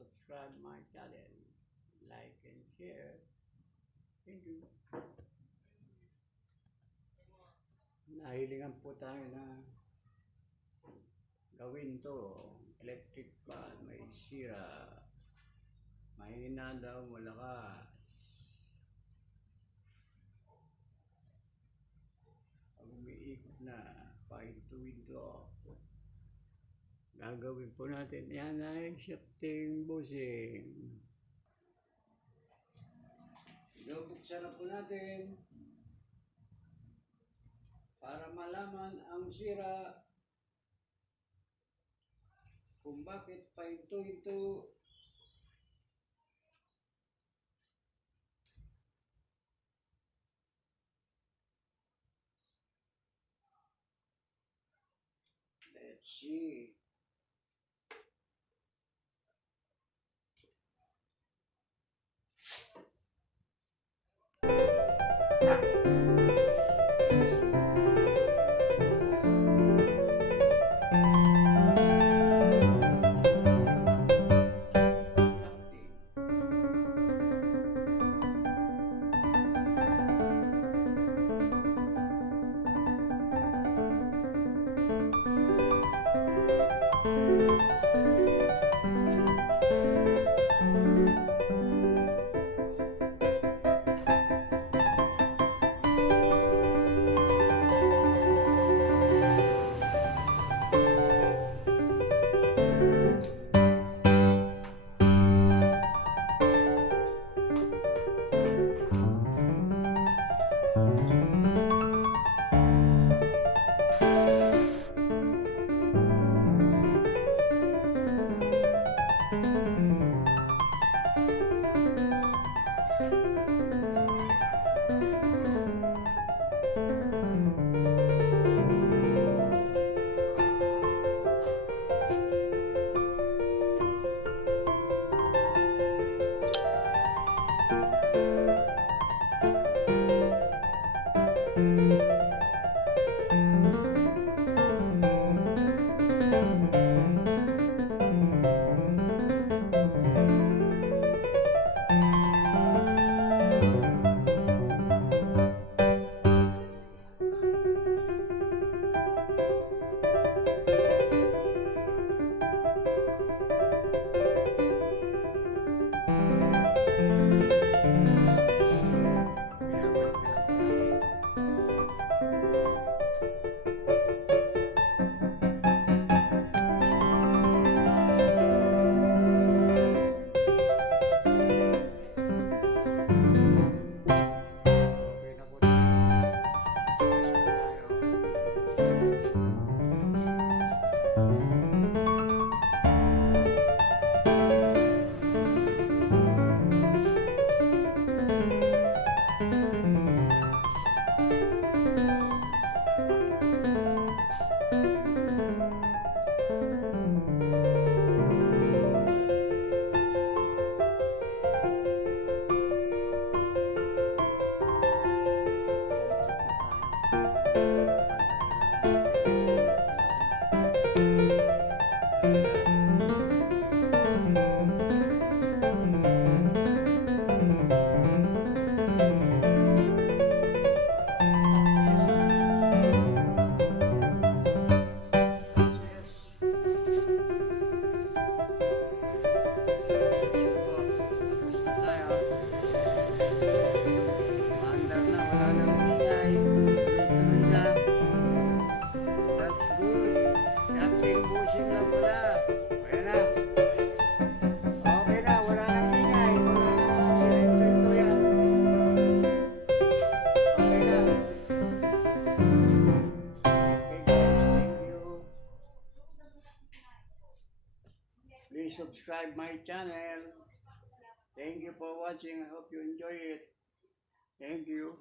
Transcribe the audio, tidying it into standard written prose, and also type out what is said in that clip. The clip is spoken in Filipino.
subscribe my channel, like and share. Thank you. Nahilingan po tayo na gawin to. Electric fan, may sira. Mahina daw, malakas. Pag umiikot na, pahintuin to. Gagawin po natin yan ay shifting bushing. Buksan na po natin para malaman ang sira kung bakit pahinto-hinto. Let's see. Please subscribe my channel. Thank you for watching. I hope you enjoy it. Thank you.